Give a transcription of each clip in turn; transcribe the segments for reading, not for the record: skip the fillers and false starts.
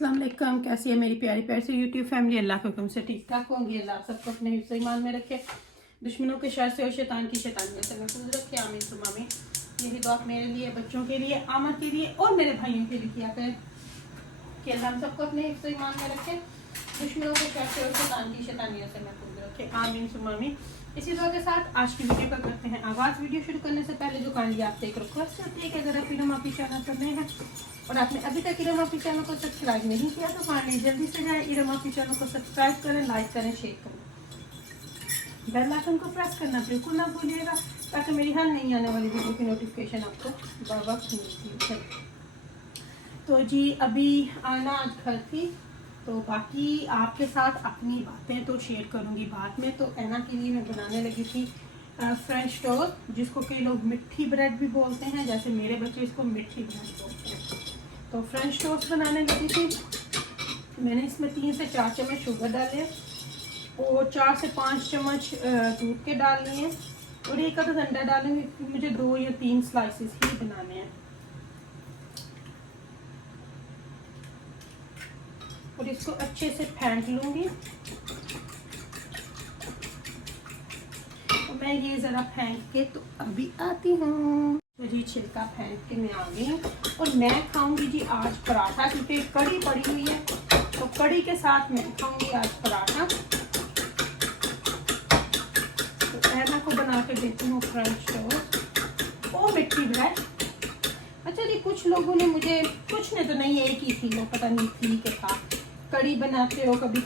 अस्सलाम वालेकुम। कैसी है मेरी प्यारी प्यारी सी यूट्यूब फैमिली? अल्लाह के हुक्म से ठीक ठाक होंगी। अल्लाह सबको अपने हिफ्ज़ ईमान में रखे, दुश्मनों के शर से और शैतान की शैतानियत से महफूज रखे। आमीन सुम्मा आमीन। यही दुआ मेरे लिए, बच्चों के लिए, आमर के लिए और मेरे भाइयों के लिए किया करें कि अल्लाह हम सबको अपने हिफ्ज़ ईमान में रखे, दुश्मनों के शर से और शैतान की शैतानियत से महफूज रखे। आमीन सुम्मा आमीन। इसी दुआ के साथ आज की वीडियो का करते हैं आगाज़। वीडियो शुरू करने से पहले जो काइंडली आपसे एक रिक्वेस्ट होती है कि अगर आप इरम ऑफी चैनल पर नए हैं और आपने अभी तक इरम ऑफी चैनल को सब्सक्राइब नहीं किया तो काइंडली जल्दी से जाए इरम ऑफी चैनल को सब्सक्राइब करें, लाइक करें, शेयर करें, बेल आइकन को प्रेस करना बिल्कुल ना भूलिएगा ताकि मेरी हर नई आने वाली वीडियो की नोटिफिकेशन आपको बर वक्त मिलती है। तो जी अभी आना आज घर थी, तो बाकी आपके साथ अपनी बातें तो शेयर करूंगी बाद में। तो ऐना के लिए मैं बनाने लगी थी फ्रेंच टोस्ट, जिसको कई लोग मिट्टी ब्रेड भी बोलते हैं, जैसे मेरे बच्चे इसको मिट्टी ब्रेड बोलते हैं। तो फ्रेंच टोस्ट बनाने लगी थी। मैंने इसमें 3 से 4 चम्मच शुगर डाले और 4 से 5 चम्मच दूध के डाल लिए और एक आधा अंडा डालेंगे। मुझे 2 या 3 स्लाइसेस ही बनाने हैं और इसको अच्छे से फेंट लूंगी। तो मैं ये ज़रा फेंट के तो अभी आती हूँ। तो जी छिलका फेंट के मैं आ गई हूँ और मैं खाऊंगी जी आज पराठा, क्योंकि कड़ी पड़ी हुई है तो कड़ी के साथ मैं खाऊंगी आज पराठा। तो ऐना को बना के देती हूँ फ्रेंच टोस्ट और मिट्टी ब्रेड। अच्छा जी, कुछ लोगों ने मुझे, कुछ ने तो नहीं, एक ही थी, वो पता नहीं थी कि था, कड़ी बनाते हो कभी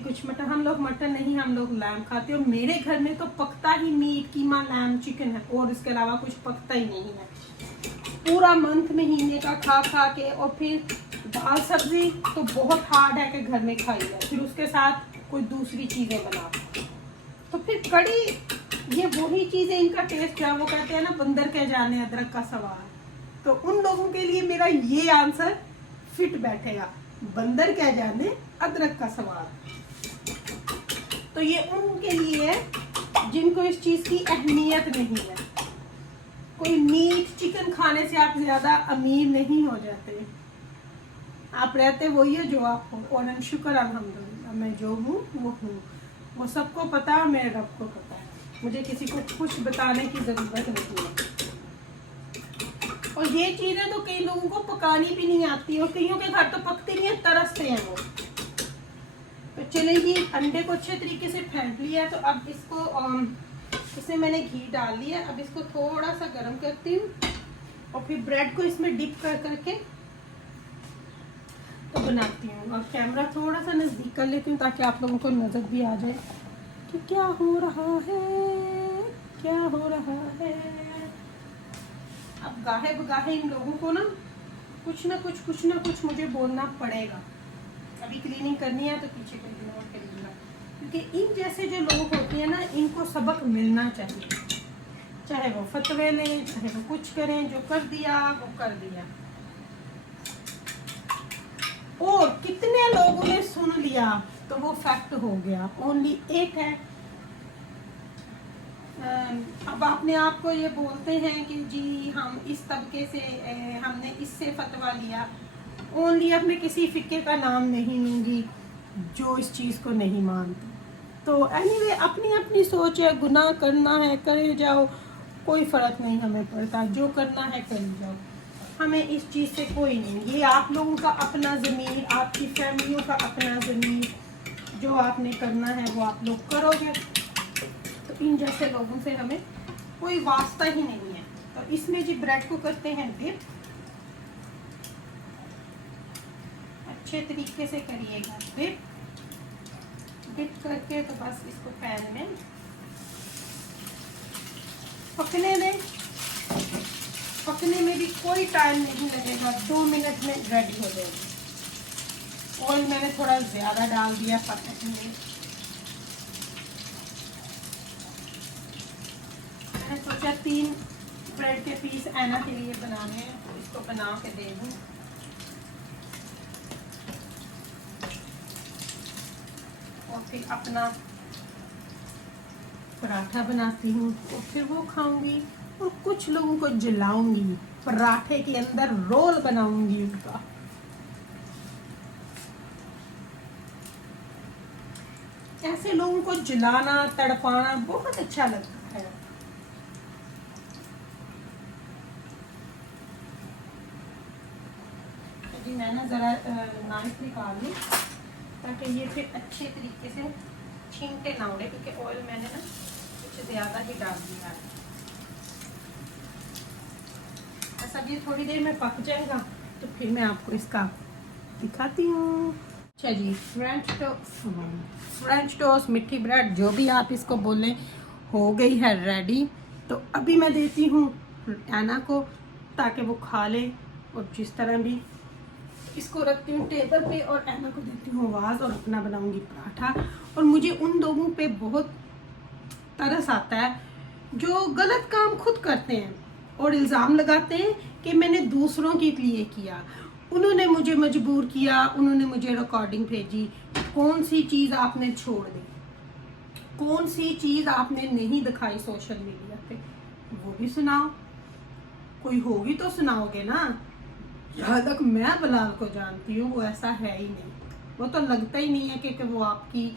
कुछ मटन। हम लोग मटन नहीं, हम लोग लैम खाते हो। मेरे घर में तो पकता ही मीट, कीमा, लैम, चिकन है और इसके अलावा कुछ पकता ही नहीं है। पूरा मंथ महीने का खा खा के और फिर दाल सब्जी तो बहुत हार्ड है कि घर में खाई जाए, फिर उसके साथ कोई दूसरी चीज़ें बना तो फिर कड़ी, ये वही चीज़ें, इनका टेस्ट है। वो कहते हैं ना, बंदर के जाने अदरक का सवाल। तो उन लोगों के लिए मेरा ये आंसर फिट बैठेगा, बंदर क्या जाने अदरक का सवाल। तो ये उनके लिए है जिनको इस चीज की अहमियत नहीं है। कोई मीट चिकन खाने से आप ज्यादा अमीर नहीं हो जाते, आप रहते वही है जो आप हो। और शुक्र अल्हम्दुलिल्लाह, मैं जो हूँ वो हूँ, वो सबको पता है, मेरे रब को पता है, मुझे किसी को कुछ बताने की जरूरत नहीं है। और ये चीजें तो कई लोगों को पकानी भी नहीं आती और कईयों के घर तो पकती नहीं है, तरसते हैं वो। तो चलेगी, अंडे को अच्छे तरीके से फेंट लिया। तो अब इसको इसमें मैंने घी डाल लिया। अब इसको थोड़ा सा गर्म करती हूँ और फिर ब्रेड को इसमें डिप कर करके तो बनाती हूँ। और कैमरा थोड़ा सा नज़दीक कर लेती हूँ ताकि आप लोगों को नज़र भी आ जाए कि क्या हो रहा है, क्या हो रहा है। अब गाहे बगाहे इन लोगों को ना कुछ ना कुछ मुझे बोलना पड़ेगा। अभी क्लीनिंग करनी है तो पीछे को इग्नोर करिएगा, क्योंकि इन जैसे जो लोग होते हैं ना, इनको सबक मिलना चाहिए। चाहे वो फतवे लें, चाहे वो कुछ करें, जो कर दिया वो कर दिया। और कितने लोगों ने सुन लिया तो वो फैक्ट हो गया। ओनली एक है। अब अपने आप को ये बोलते हैं कि जी हम इस तबके से, हमने इससे फतवा लिया। ओनली अब मैं किसी फिक्के का नाम नहीं लूँगी जो इस चीज़ को नहीं मानते। तो एनीवे, अपनी अपनी सोच है, गुनाह करना है करे जाओ, कोई फ़र्क नहीं हमें पड़ता, जो करना है कर जाओ, हमें इस चीज़ से कोई नहीं। ये आप लोगों का अपना ज़मीर, आपकी फैमिलियों का अपना ज़मीर, जो आपने करना है वो आप लोग करोगे। तो इन जैसे लोगों से हमें कोई वास्ता ही नहीं है। तो इसमें जी ब्रेड को करते हैं डिप, अच्छे तरीके से करिएगा डिप करके। तो बस इसको पैन में पकने दें। पकने में भी कोई टाइम नहीं लगेगा, 2 मिनट में रेडी हो जाएगी। ऑयल मैंने थोड़ा ज़्यादा डाल दिया पकने में। मैंने सोचा 3 ब्रेड के पीस ऐना के लिए बनाने हैं, तो इसको बना के दे दूँ। और फिर अपना पराठा बनाती हूँ और फिर वो खाऊंगी और कुछ लोगों को जलाऊंगी, पराठे के अंदर रोल बनाऊंगी उनका। ऐसे लोगों को जलाना तड़पाना बहुत अच्छा लगता है। जी मैं ना ज़रा नाइफ निकाल लूँ ताकि ये फिर अच्छे तरीके से छीनते ना उड़े, क्योंकि ऑयल मैंने ना कुछ ज़्यादा ही डाल दिया है। बस अब ये थोड़ी देर में पक जाएगा तो फिर मैं आपको इसका दिखाती हूँ। अच्छा जी, फ्रेंच टोस्ट मिट्टी ब्रेड जो भी आप इसको बोलें हो गई है रेडी। तो अभी मैं देती हूँ ऐना को ताकि वो खा ले, और जिस तरह भी इसको रखती हूँ टेबल पे और ऐना को देती हूँ आवाज़, और अपना बनाऊंगी पराठा। और मुझे उन लोगों पे बहुत तरस आता है जो गलत काम खुद करते हैं और इल्ज़ाम लगाते हैं कि मैंने दूसरों के लिए किया, उन्होंने मुझे मजबूर किया, उन्होंने मुझे रिकॉर्डिंग भेजी। कौन सी चीज़ आपने छोड़ दी, कौन सी चीज़ आपने नहीं दिखाई सोशल मीडिया पे, वो भी सुनाओ। कोई होगी तो सुनाओगे ना। जहाँ तक मैं बिलाल को जानती हूँ वो ऐसा है ही नहीं, वो तो लगता ही नहीं है कि वो आपकी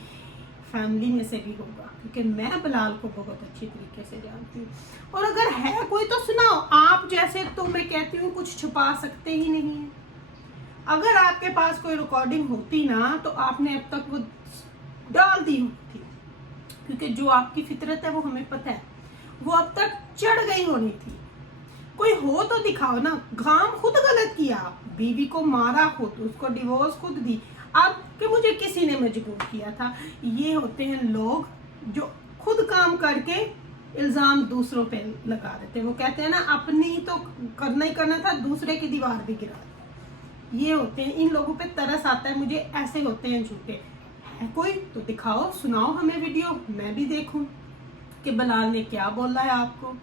फैमिली में से भी होगा, क्योंकि मैं बिलाल को बहुत अच्छी तरीके से जानती हूँ। और अगर है कोई तो सुनाओ। आप जैसे तो मैं कहती हूँ कुछ छुपा सकते ही नहीं है। अगर आपके पास कोई रिकॉर्डिंग होती ना तो आपने अब तक वो डाल दी होती, क्योंकि जो आपकी फितरत है वो हमें पता है, वो अब तक चढ़ गई होनी थी। कोई हो तो दिखाओ ना। काम खुद गलत किया, बीवी को मारा खुद, उसको डिवोर्स खुद दी, अब कि मुझे किसी ने मजबूर किया था। ये होते हैं लोग जो खुद काम करके इल्जाम दूसरों पे लगा देते हैं। वो कहते हैं ना अपनी तो करना ही करना था, दूसरे की दीवार भी गिरा दी। ये होते हैं, इन लोगों पे तरस आता है मुझे। ऐसे होते हैं झूठे। है कोई तो दिखाओ, सुनाओ हमें वीडियो, मैं भी देखूं कि बिलाल ने क्या बोला है आपको,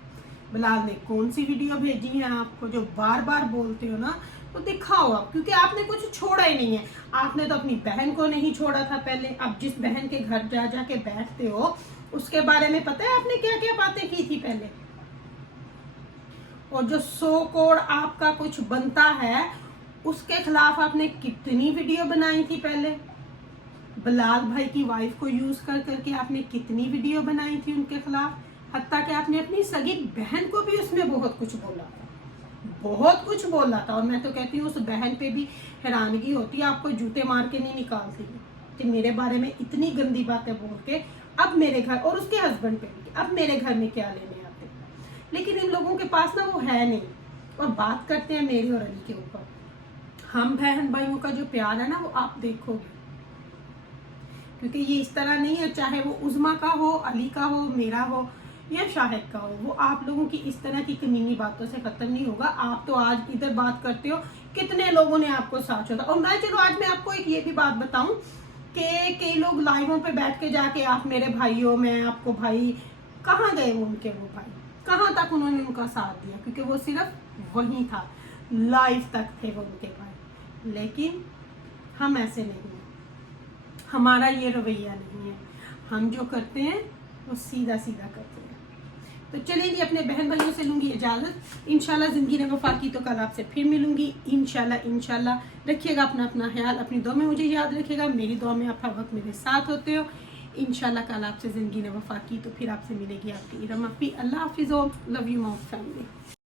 बिलाल ने कौन सी वीडियो भेजी है आपको। जो बार बार बोलते हो ना तो दिखाओ आप, क्योंकि आपने कुछ छोड़ा ही नहीं है। आपने तो अपनी बहन को नहीं छोड़ा था पहले, अब जिस बहन के घर जा जा के बैठते हो उसके बारे में पता है आपने क्या क्या बातें की थी पहले। और जो सो कोड आपका कुछ बनता है उसके खिलाफ आपने कितनी वीडियो बनाई थी पहले। बिलाल भाई की वाइफ को यूज कर करके आपने कितनी वीडियो बनाई थी उनके खिलाफ। हत्ता कि आपने अपनी सगी बहन को भी उसमें बहुत कुछ बोला था, बहुत कुछ बोला था। और मैं तो कहती हूँ उस बहन पे भी हैरानगी होती है, आपको जूते मार के नहीं निकालती कि मेरे बारे में इतनी गंदी बातें बोल के अब मेरे घर, और उसके हस्बैंड पे भी, अब मेरे घर में क्या लेने आते। लेकिन इन लोगों के पास ना वो है नहीं, और बात करते हैं मेरी और अली के ऊपर। हम बहन भाइयों का जो प्यार है ना वो आप देखोगे, क्योंकि ये इस तरह नहीं है, चाहे वो उज़मा का हो, अली का हो, मेरा हो या शाहिद का हो, वो आप लोगों की इस तरह की कमीनी बातों से खत्म नहीं होगा। आप तो आज इधर बात करते हो, कितने लोगों ने आपको साथ छोड़ा। और मैं चलो आज मैं आपको एक ये भी बात बताऊं कि कई लोग लाइवों पे बैठ के जाके आप मेरे भाई हो, मैं आपको भाई, कहाँ गए वो उनके वो भाई, कहाँ तक उन्होंने उनका साथ दिया, क्योंकि वो सिर्फ वहीं था, लाइव तक थे वो उनके भाई। लेकिन हम ऐसे नहीं हैं, हमारा ये रवैया नहीं है। हम जो करते हैं वो सीधा सीधा करते हैं। तो चलिए जी, अपने बहन भाइयों से लूंगी इजाज़त। इंशाल्लाह ज़िंदगी ने वफा की तो कल आपसे फिर मिलूंगी इंशाल्लाह। रखिएगा अपना अपना ख्याल, अपनी दुआ में मुझे याद रखिएगा, मेरी दुआ में आप हर वक्त मेरे साथ होते हो। इंशाल्लाह कल आपसे ज़िंदगी ने वफा की तो फिर आपसे मिलेगी आपकी इरम अपी। अल्लाह हाफिज़, लव यू माय फैमिली।